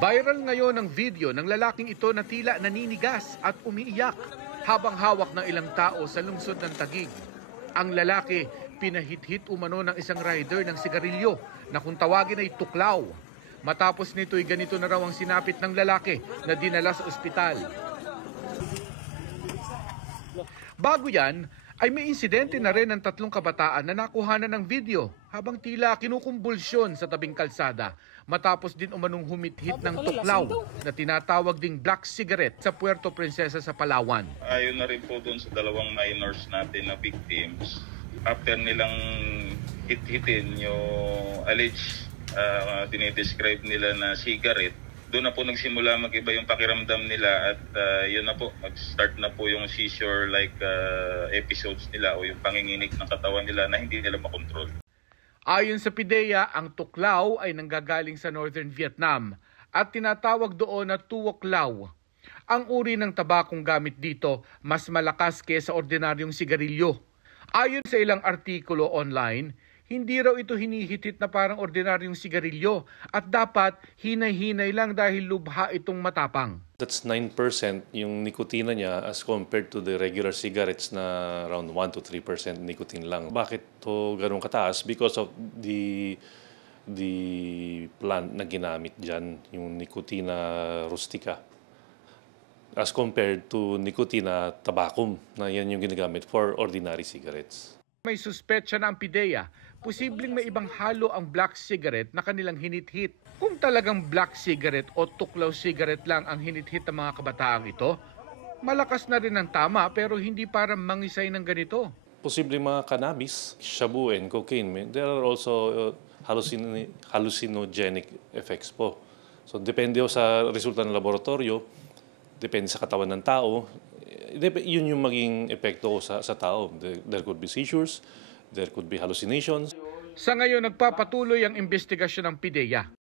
Viral ngayon ang video ng lalaking ito na tila naninigas at umiiyak habang hawak ng ilang tao sa lungsod ng Taguig. Ang lalaki, pinahit-hit umano ng isang rider ng sigarilyo na kung tawagin ay tuklaw. Matapos nito'y ganito na raw ang sinapit ng lalaki na dinala sa ospital. Bago yan, ay may insidente na rin ng 3 kabataan na nakuhanan ng video habang tila kinukumbulsyon sa tabing kalsada matapos din umanong humit-hit ng tuklaw na tinatawag ding black cigarette sa Puerto Princesa sa Palawan. Ayon na rin po doon sa 2 minors natin na victims, after nilang hit-hitin yung alleged dinidescribe nila na cigarette, doon na po nagsimula mag-iba yung pakiramdam nila at yun na po, mag-start na po yung seizure-like episodes nila o yung panginginig ng katawan nila na hindi nila makontrol. Ayon sa PIDEA, ang tuklaw ay nanggagaling sa Northern Vietnam at tinatawag doon na tuok lao. Ang uri ng tabakong gamit dito mas malakas kaysa ordinaryong sigarilyo. Ayon sa ilang artikulo online, hindi raw ito hinihitit na parang ordinaryong sigarilyo at dapat hinay-hinay lang dahil lubha itong matapang. That's 9% yung nikotina niya as compared to the regular cigarettes na around 1 to 3% nicotine lang. Bakit to ganun kataas? Because of the plant na ginamit dyan, yung Nicotina rustica. As compared to Nicotina tabacum, na yan yung ginagamit for ordinary cigarettes. May suspetsa na ang PIDEA, posibleng may ibang halo ang black cigarette na kanilang hinit-hit. Kung talagang black cigarette o tuklaw cigarette lang ang hinit-hit ng mga kabataang ito, malakas na rin ang tama pero hindi para mangisay ng ganito. Posibleng mga cannabis, shabu and cocaine, there are also hallucinogenic effects po. So depende sa resulta ng laboratorio, depende sa katawan ng tao, yun yung maging epekto sa tao. There could be seizures, there could be hallucinations. Sa ngayon, nagpapatuloy ang investigasyon ng PIDEA.